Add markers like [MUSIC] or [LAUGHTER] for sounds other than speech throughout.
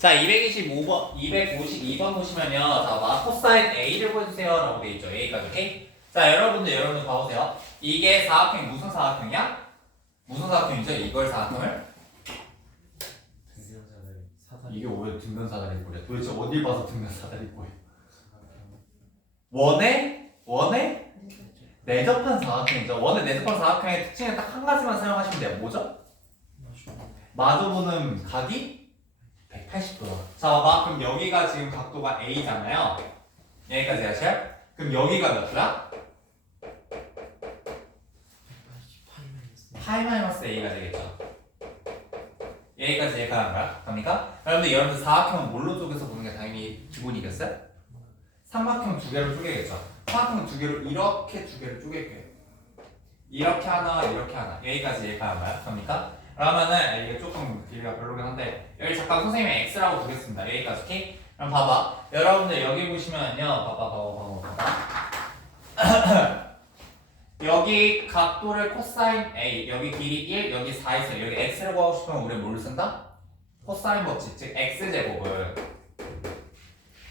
자, 225번, 252번 보시면요. 자, 봐. 코사인 A를 보여주세요. 라고 돼 있죠. A까지, 오케이? 자, 여러분들, 여러분들 봐보세요. 이게 사각형, 무슨 사각형이야? 무슨 사각형이죠? 이걸 사각형을? 사다리 이게 왜 등변 사다리 꼬리야? 도대체 어딜 봐서 등변 사다리 꼬리야? 원의? 원의? 내접한 사각형이죠. 원의 내접한 사각형의 특징은 딱 한 가지만 사용하시면 돼요. 뭐죠? 마주보는 각이 180도다. 자, 봐봐. 그럼 여기가 지금 각도가 A잖아요. 여기까지 하셔요? 그럼 여기가 몇 도야? 파이 마이너스 A가 되겠죠. 여기까지 얘가 한 거야. 갑니까? 여러분들, 여러분들 사각형은 뭘로 쪼개서 보는 게 당연히 기본이겠어요? 삼각형 두 개로 쪼개겠죠. 삼각형 두 개로 이렇게 두 개를 쪼갤게요. 이렇게 하나, 이렇게 하나. 여기까지 얘가 한 거야. 갑니까? 그러면은 이게 조금 길이가 별로긴 한데 여기 잠깐 선생님이 x라고 두겠습니다. 여기까지 오케이? 그럼 봐봐. 여러분들 여기 보시면요. 봐봐 봐봐 봐봐 봐봐. [CLEARS THROAT] 여기 각도를 코사인 a 여기 길이 1 여기 4 있어요. 여기 x를 구하고 싶으면 우리 뭘 쓴다? 코사인 법칙 즉 x제곱을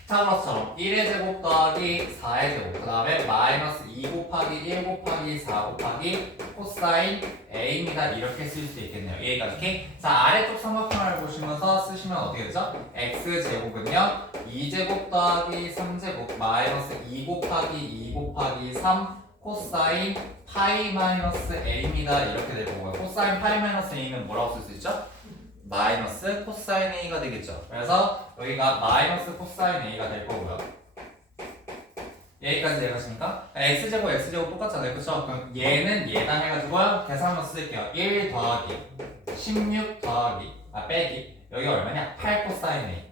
타블러처럼 1의 제곱 더하기 4의 제곱. 그 다음에 마이너스 2 곱하기 1 곱하기 4 곱하기 코사인 a입니다. 이렇게 쓸 수 있겠네요. 여기까지? 자 아래쪽 삼각형을 보시면서 쓰시면 어떻게 되죠? x제곱은요 2제곱 더하기 3제곱 마이너스 2 곱하기 2 곱하기 3 코사인 파이 마이너스 a입니다. 이렇게 될 거고요. 코사인 파이 마이너스 a는 뭐라고 쓸 수 있죠? 마이너스 코사인 a가 되겠죠. 그래서 여기가 마이너스 코사인 a가 될 거고요. 여기까지 이해가십니까? x제곱 x제곱 똑같잖아요. 그쵸? 그럼 얘는 얘다 해가지고 계산만 쓸게요. 1 더하기 16 더하기 아 빼기. 여기 얼마냐? 8 코사인 a.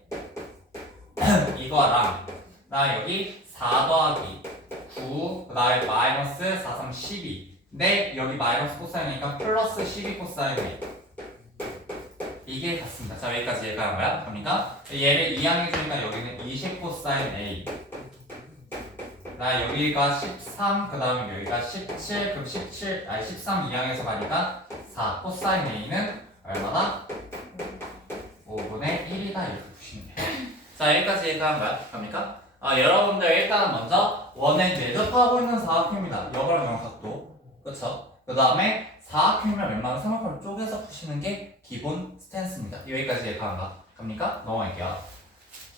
[CLEARS THROAT] 이거랑 나 여기 4 더하기 9 그 다음에 마이너스 4 3 12 근데 여기 마이너스 코사인이니까 플러스 12 코사인 a 이게 같습니다 자 여기까지 얘가 한 거야 그러니까 얘를 2항해 주니까 여기는 20 코사인 a 나 여기가 13, 그 다음에 여기가 17, 그럼 17, 아니 13 이항에서 가니까 4 코사인 a는 얼마나? 5분의 1이다 이렇게 보시면 돼요. 자 여기까지 얘기한 거야. 갑니까? 아 여러분들 일단은 먼저 원에 내접하고 있는 사각형입니다. 여거랑 영각도 그쵸? 그 다음에 사각형이랑 웬만한 삼각형을 쪼개서 푸시는 게 기본 스탠스입니다. 여기까지 거 갑니까? 넘어갈게요.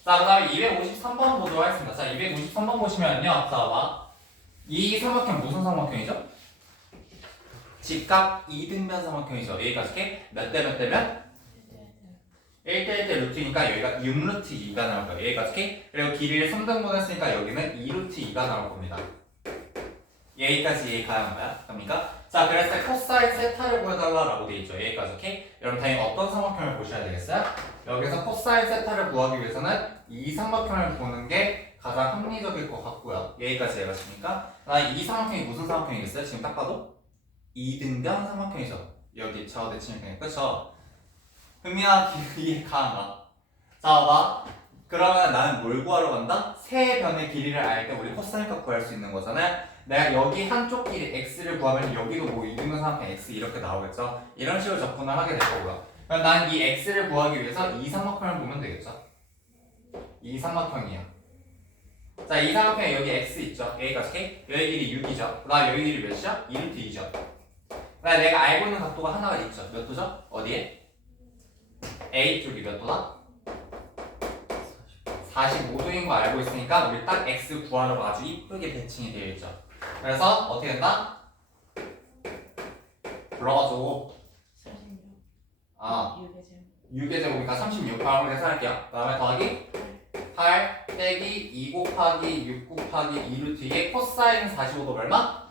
자, 그 다음에 253번 보도록 하겠습니다. 자, 253번 보시면요. 자, 봐. 이 삼각형 무슨 삼각형이죠? 직각 이등변 삼각형이죠. 여기까지 이렇게 몇 대 몇 대면? 1대 1대 루트니까 여기가 6루트 2가 나올 거예요. 여기까지. 그리고 길이를 3등분 했으니까 여기는 2루트 2가 나올 겁니다. 여기까지 얘기하는 거야. 그러니까 자, 그래서 때 코사인 세타를 구해달라라고 돼 있죠. 여기까지 이렇게. 여러분 당연히 어떤 삼각형을 보셔야 되겠어요? 여기서 코사인 세타를 구하기 위해서는 이 삼각형을 보는 게 가장 합리적일 것 같고요. 여기까지 해봤습니까? 나이 삼각형이 무슨 삼각형이겠어요? 지금 딱 봐도 이등변 삼각형이죠. 여기 좌우 대칭이니까 그렇죠? 흥미야 이해가 안 가. 자, 봐봐. 그러면 나는 뭘 구하러 간다? 세 변의 길이를 알 때 우리 코사인 값 구할 수 있는 거잖아요. 내가 여기 한쪽 길이 x를 구하면 여기도 뭐 이등변 삼각형 x 이렇게 나오겠죠? 이런 식으로 접근을 하게 될 거고요. 그럼 난 이 x를 구하기 위해서 이 삼각형을 보면 되겠죠? 이 삼각형이야. 자, 이 삼각형에 여기 x 있죠? 여기까지 K? 여기 길이 6이죠? 그 다음 여기 길이 몇이죠? 2루트 2죠? 그 다음 내가 알고 있는 각도가 하나가 있죠? 몇 도죠? 어디에? A 쪽이 몇 도다? 45도인 거 알고 있으니까 우리 딱 x 구하려고 아주 이쁘게 배칭이 되어 있죠. 그래서 어떻게 된다? 불러가지고 아 6의 제곱이니까 36 바로 계산할게요. 그 다음에 더하기 8 빼기 2 곱하기 6 곱하기 2루트 이게 코사인 45도 얼마?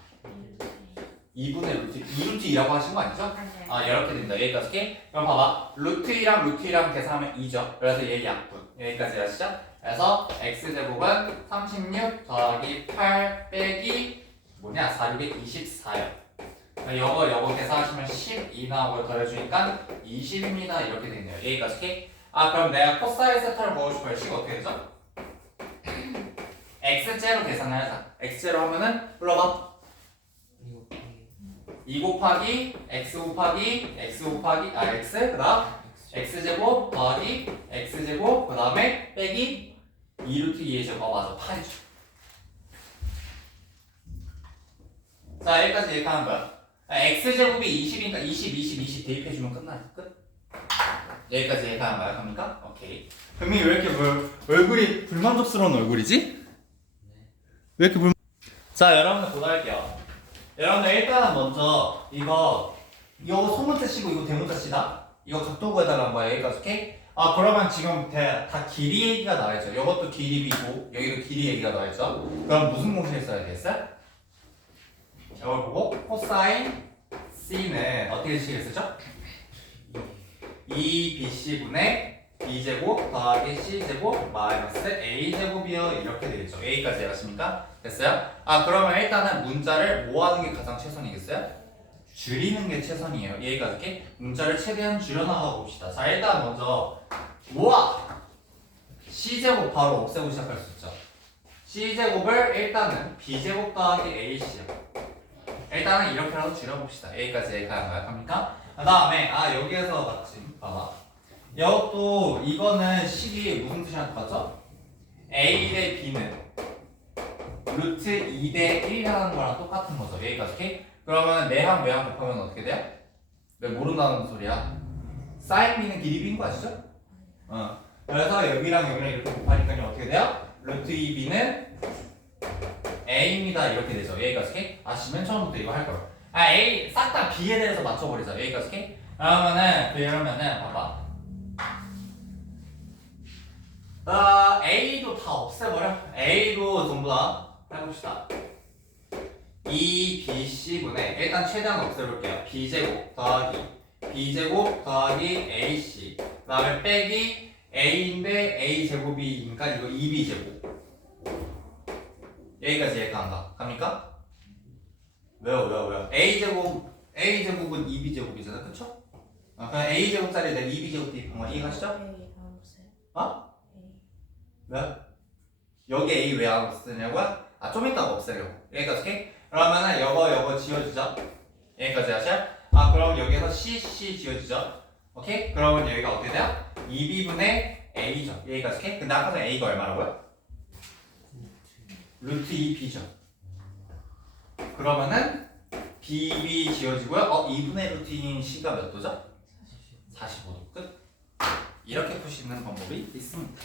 2분의 루트 2루트 2라고 하신 거 아니죠? 아 이렇게 됩니다. 여기까지 그럼 봐봐 루트 2랑 루트 2랑 계산하면 2죠. 그래서 얘 약분 여기까지 하시죠. 그래서 x 제곱은 36 더하기 8 빼기 뭐냐 46에 24요. 여거 여거 계산하시면 12 나오고 더해주니까 20입니다 이렇게 되네요. 여기까지 아 그럼 내가 코사인 세타를 구하고 싶어요. 식 어떻게 되죠? [CLEARS THROAT] x제로 계산을 하자. x제로 하면은 불러봐. 2 곱하기 x 곱하기 x 곱하기 아 x 그다음 x제곱 더하기 x제곱 그 다음에 빼기 2루트 2의 제곱 어 맞아 8이죠 자 여기까지 이렇게 하는 거야. 아, x제곱이 20이니까 20, 20, 20 대입해주면 끝나요 끝. 여기까지 이렇게 하는 거야. 갑니까? 오케이. 금이 왜 이렇게 얼, 얼굴이 불만족스러운 얼굴이지? 왜 이렇게 불... 자 여러분들 보도할게요. 여러분들 일단은 먼저 이거 이거 소문자 씨고 이거 대문자 씨다. 이거 각도 구해달라는 거야. 여기까지 오케이? 아 그러면 지금 다, 다 길이 얘기가 나와있죠. 이것도 길이 B고 여기도 길이 얘기가 나와있죠. 그럼 무슨 공식을 써야 되겠어요? 이걸 보고 코사인 C는 어떻게 쓰죠? 2BC분의 B제곱 더하기 C제곱 마이너스 A제곱이요 이렇게 되겠죠 A까지 이해하십니까? 됐어요? 아 그러면 일단은 문자를 뭐 하는 게 가장 최선이겠어요? 줄이는 게 최선이에요 얘가 이렇게 문자를 최대한 줄여나가 봅시다 자 일단 먼저 우와! C제곱 바로 없애고 시작할 수 있죠 C제곱을 일단은 B제곱 더하기 AC요 일단은 이렇게라도 줄여봅시다 A까지 A가 가능합니까? 그 다음에 아 여기에서 마침 봐봐 이것도 이거는 식이 무슨 뜻이랑 똑같죠? A 대 B는 루트 2 대 1이라는 거랑 똑같은 거죠 여기까지 오케이? 그러면 내항 외항 곱하면 어떻게 돼요? 왜 모른다는 소리야? 사인 B는 길이 B인 거 아시죠? 어 그래서 여기랑 여기랑 이렇게 곱하니까 어떻게 돼요? 루트 2B는 A입니다. 이렇게 되죠. 여기까지 오케이? 아시면 처음부터 이거 할 거예요. 아 A 싹 다 B에 대해서 맞춰버리자. 여기까지 오케이? 그러면은 그러면은 봐봐. 아 A도 다 없애버려. A도 전부 다 해봅시다. 2BC분의 일단 최대한 없애볼게요. B제곱 더하기 B제곱 더하기 AC 그 다음에 빼기 A인데 A제곱이 니까 이거 2B제곱 여기까지 이해가 갑니까? 왜요 왜요 왜요 A제곱 A제곱은 2B제곱이잖아 그쵸? 아, 그냥 A제곱짜리 내가 2B제곱 대입한 거 이해가시죠? 어? 왜? 여기 A 왜 안 쓰냐고요? 아 좀 이따가 없애려고 여기까지 오케이? 그러면은 여거 여거 지워지죠? 여기까지 하셔? 아 그럼 여기서 C, C 지워지죠? 오케이? 그러면 여기가 어떻게 돼요? 2B분의 A죠 여기까지 오케이? 근데 아까 전에 A가 얼마라고요? 루트 2B죠. 그러면은 BB 지워지고요. 어? 2분의 루트 2인 C가 몇 도죠? 45도. 끝. 이렇게 푸시는 방법이 있습니다